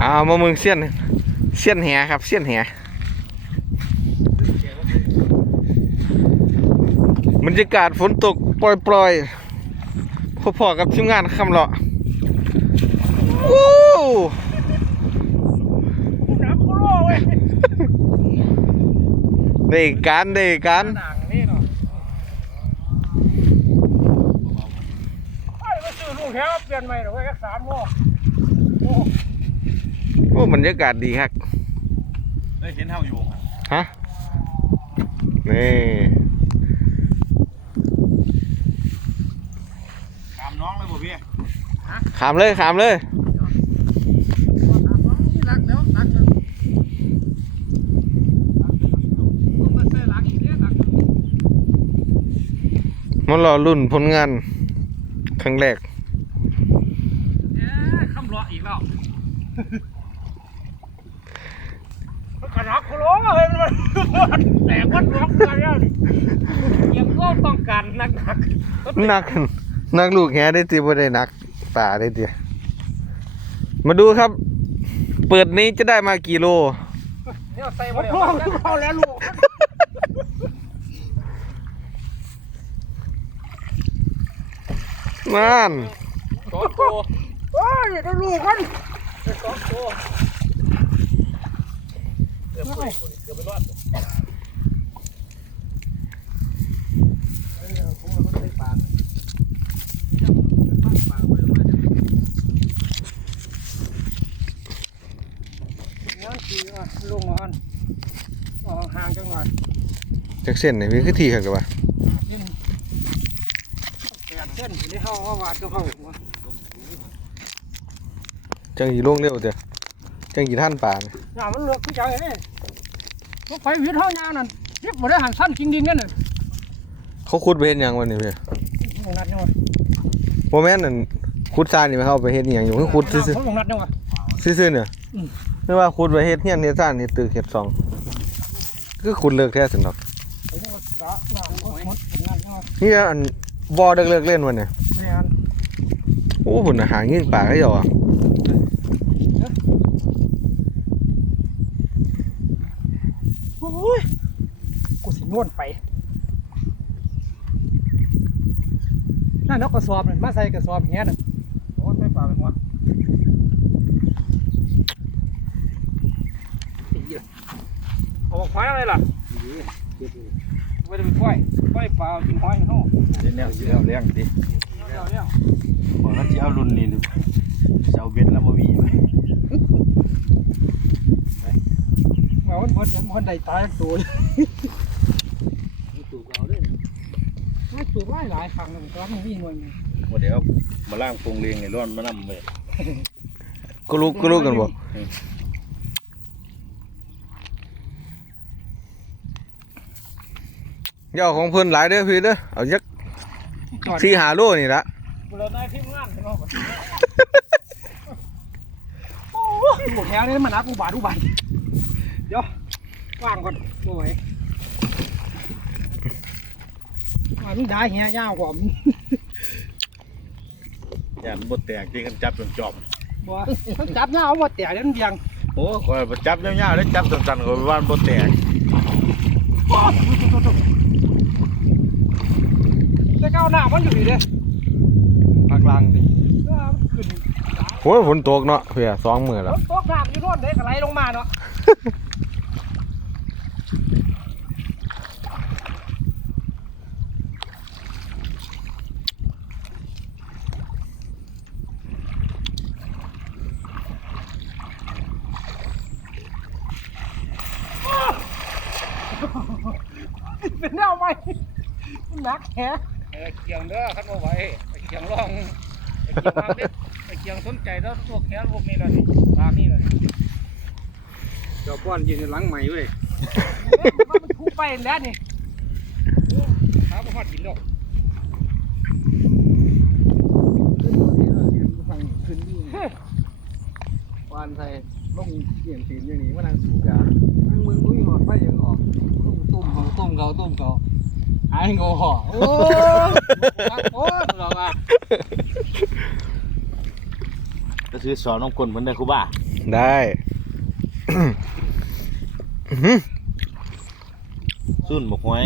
เอามามืองเสี้ยนเสี้ยนแหครับเสี้ยนแหบรรยากาศฝนตกปล่อยๆพอๆกับทีมงานคำเลาะโอ้ได้การได้การหนังนี่เนาะไอ้มาซื้อลูกแถวเปลี่ยนใหม่หน่อยแค่สามโล โอ้โอ้บรรยากาศดีครับได้เห็นเฮาอยู่ฮะนี่ตามน้องเลยบ่พี่ขามเลยขามเลยนี่รักแล้วรักแล้วมันใส่รักอีกเนี่ยรักมารอรุ่นผลงาน ครั้งแรกเอ๊ะคำรออีกแล้วมันกระนักโคโร่ เฮ้ยมันมันแตกวัดล็อกกันแล้วนี่ยังก็ต้องการนักนักนักนักลูกแหได้ตีบ่ได้นักป่าได้ตีมาดูครับ เปิดนี้จะได้มากี่โลเนี่ยใส่มาแล้วเขาแล้วลูกนั่นสองตัวโอ้ยได้ลูกกันสองตัวเกือบไปเกือบไปรอดลงมาอันออกห่างจังหน่อยจากเส้นนี่มีคือที่ครับว่าเส้นแปดเส้นนี่เข้าว่าดก็เข้าจังยีลงเร็วเด้จังอีท่านป่านี่น้ำมันเลือกผู้ชายนี่ ไฟวิทย์เท่ายาวนั่นยิบบ่ได้หันสั้นจริงๆนั่นน่ะเขาขุดไปเฮ็ดหยังวันนี้เพี่ลงนัดเนี่ยบ่แม่นนั่นขุดซานนี่มันเข้าไปเฮ็ดอิหยังอยู่คือขุดซื่อเขาลงนัดเนี่ยวะๆซื่อๆเนี่ยอืม ไม่ว่าขุดไปเฮ็ดเฮียนเฮ็ดซ่านเฮ็ดตึกเฮ็ดซอง คือขุดเลิกแท้สินดอกไอ้นี่มันสระน้ำมันหมดลงนัดเนี่ยวะนี่อันบ่เลิกๆเล่นวันนี้ไม่อันโอ้พุ่นน่ะหายิงป่าก็อยู่อะโกูสินวนไปนั่นนกกระสอบนั่นมาใส่กระสอบอย่างเงี้ยน่ะโอ้ยใส่ปลาเป็นวะตีเลยเอาบอกควายอะไรล่ะไม่ได้เป็นควายควายปลากินหอยเฮาเดี๋ยวแนวสิเอาแรงดิเดี๋ยวเดี๋ยวบ่เขาสิเอารุ่นนี้ดูเสาเบ็ดแล้วบ่มีไว้เอามันเพิ่นยังมันได้ตายตัวเลย ตูกเอาเด้อ ไม่ตัวหลายหลายครั้งแล้วมันก็มันมีหน่วยหนึ่งบ่เดี๋ยวมาล่างปรุงเลียงให้ร้อนมานำเว้ยก็รู้ก็รู้กันบ่อย่าเอาของเพิ่นหลายเด้อพี่เด้อเอาจักสี่หาโลนี่ละบุรณะทีมงานเนาะโอ้โหแถวนี้มันนับอุบาทอุบาทเดี๋ยวว่างก่อนบ่ไหว อ่ามันได้เหี้ยยาวกว่ามันย่านบ่แตกที่กันจับจนจอบบ่ต้องจับยาวว่าแต่เดี๋ยวมันเบียงโอ้ข่อยบ่จับยาวๆแล้วจับสั้นๆก็ว่าบ่แตกจะก้าวหน้ามันอยู่ดีเด้ภาคล่างดิเออมันขึ้นโอ้ยฝนตกเนาะเพื่อสองมื้อรแล้วถตกน้ำอยู่โน่นเด็กไหลลงมาเนาะ เป็นแนวไหมห นักแฮะเออเกียงเด้อขันบ่ไหวไอ้เกียงร่องไอ้เกียงวางเด็ดไอ้เกียงสนใจแล้วพวกแขนพวกนี้แล้วนี่ปากนี่แล้วนี่เจ้าป้อนยืนหลังใหม่เว้ยเอ๊ะมันมันคู่ไปแล้วนี่หาบ่ฮอดกินดอกวานไทยลงเกี่ยงตีนอย่างนี้มานั่งสูบยามึงมึงอุ้ยหอดไฟยังออกต้มต้มเขาต้มเขาต้มเขา ไอ้งอห่อโอ้ยโอ้ยเราอะแต่ซื้อสอนน้องคนเพิ่นได้ครูบ้าได้สุ่นบกหวย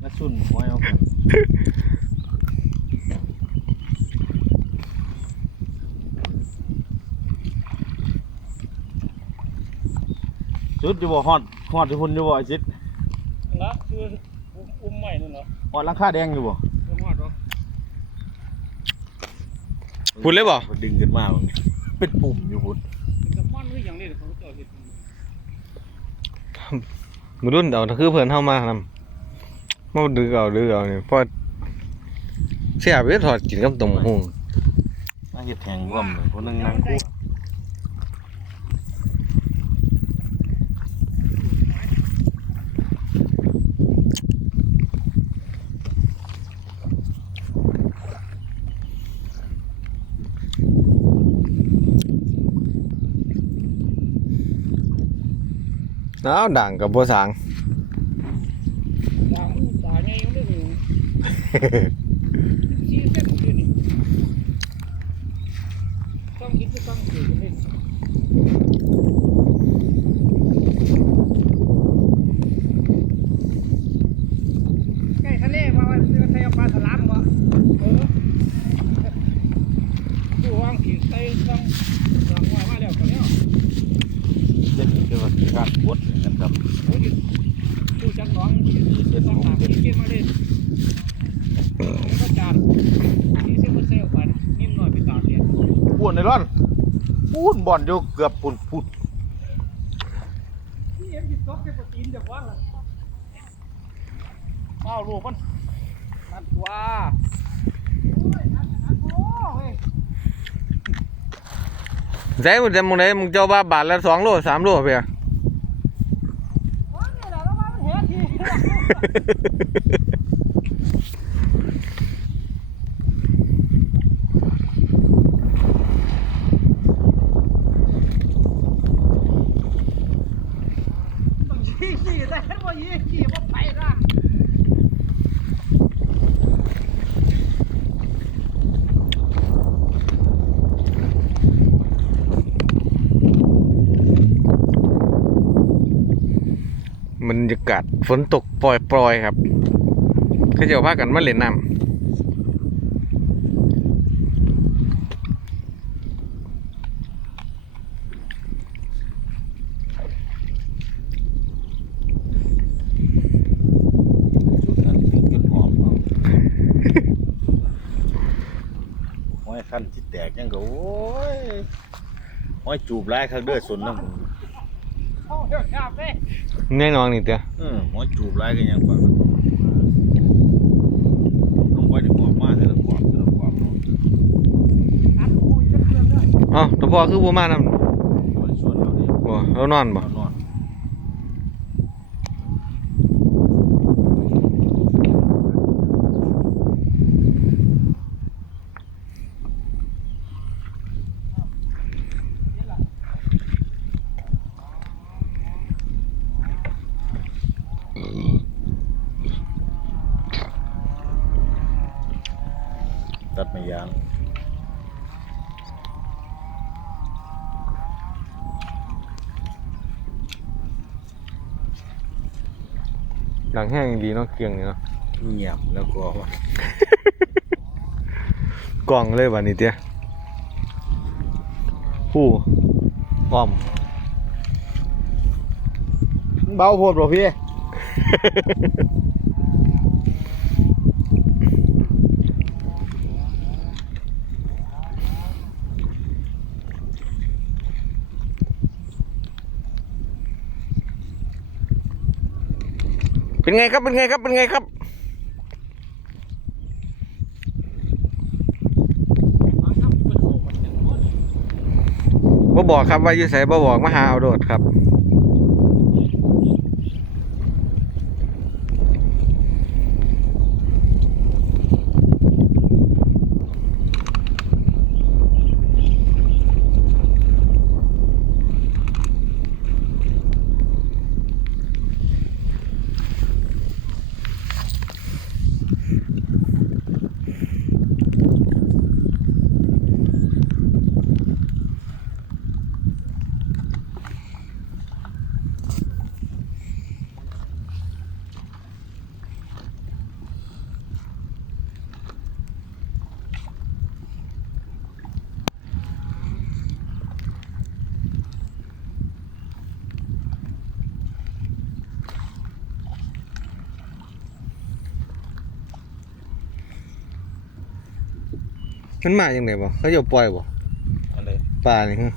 แล้วสุ่นบกหวยเอาไปสุดอยู่บ่ฮอดฮอดที่พุ่นอยู่บ่ไอ้จิต ละคืออุ้มใหม่นั่นเหรอฮอดหลังคาแดงอยู่บ่อุ้มหอดวะพุ่นเลยบ่ดึงขึ้นมามันเป็นปุ่มอยู่พุ่นเป็นกระม่อนหรืออย่างนี้เขาเจาะเห็ดมือรุ่นเอาคือเพิ่นเฮามานำมาดื้อเอาดื้อเอานี่เพราะเสียไปถอดกินกับตรงหูน่าเฮ็ดแทงร่วมเลยคนนึงนั่งคู่ อ้าวด่างกับบ่สางตาตาไงยังไม่ถึงชี้เส้นอยู่นี่ต้องคิดจะต้องถือกันเลยใกล้ทะเลว่าว่าจะใช้ปลาสลามวะเออดูวางผีใส่ต้องหลังว่ามาแล้วกันแล้ว เส้นนี้คือว่าการบดกันครับ โอ้ยดูจังน้องเส้นสองสามที่เก็บมาเลยแล้วก็จานที่เซลล์เซลล์กันนิ่มหน่อยไปตากเนี่ย พูนใน ร้อนพูนบ่อนอยู่เกือบปุ่นพุดนี่เอ็มจิตซอกเก็บโปรตีนเดี๋ยวว่างเลยอ้าวลูกมันนั่นตัวโอ้ยนั่นนั่นโอ้ยใส่มึงจะมึงไหนมึงเจ้าว่าบาทละ2โล3โลเพียโอ้ยนี่แหละแล้วว่ามันเห็นทีต้องยี่สี่แต่ว่ายี่สี่ว่าไปนะ บ รรยากาศฝนตกปล่อยๆครับเขาจะพากันมาเล่นน้ำชุดนั้นจุดหอมเอาห้อยคันที่แตกยังก็โอ้ยห้อยจูบหลายครั้งเด้อส่วนน้ำ เข้าเดี๋ยวจับเลยแน่นอนนี่เตี้ยเออห้อยจูบหลายก็ยังกว่าลงไปที่หอมมาแต่ละกวาดแต่ละกวาดตัดโอ้ยจะเคลื่อนเลยเอ้าแตะพอคือบ่มานำบ่ได้ชวนเราดิบ่เรานอนบ่ เอานอน ตัดไม่ยาง หลังแห้งดีเนาะเกลียงนี่เนาะเงียบแล้วก็ว่ากล่องเลยบัดนี้เตี้ยผู้พร้อมเบาโพดบ่พี่ เป็นไงครับ เป็นไงครับ เป็นไงครับ บ่บอกครับว่าอยู่ใสบ่บอกมาหาเอาโดดครับ มันมาจังไดบ่เขาจะปล่อยบ่อะไรปลานี่ฮะ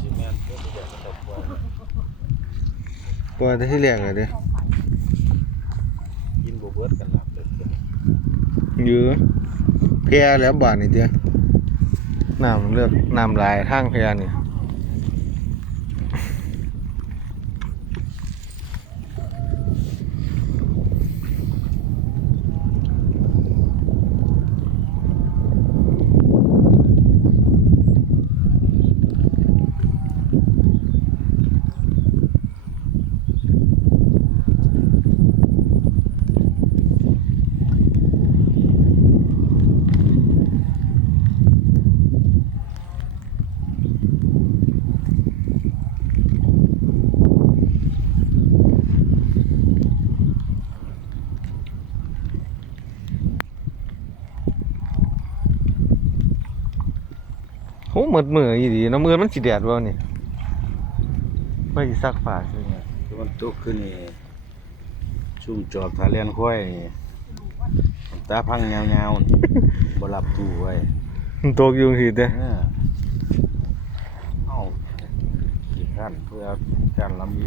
ซีเมนต์ก็ไม่ได้มันตกว่าปล่อยแต่ที่แรกเลยเด้อกินบวเบิร์ดกันหลับเลยอยู่แพร่แล้วบาดนี่เด้อน้ำเลือกน้ำลายทางแพร่นี่ โหหมดมืออีดีเนาะมือมันสิแดดบ่นี่ไปสิซักผ้าซื่อคือมันตกขึ้นนี่ชุ่มจอบทาเลียนค่อยนี่น้ำตาพังยาวๆนี่บ่หลับตู้ไว้มันตกอยู่สิเด้อเออเอาอีกขั้นเพื่อการลำอยู่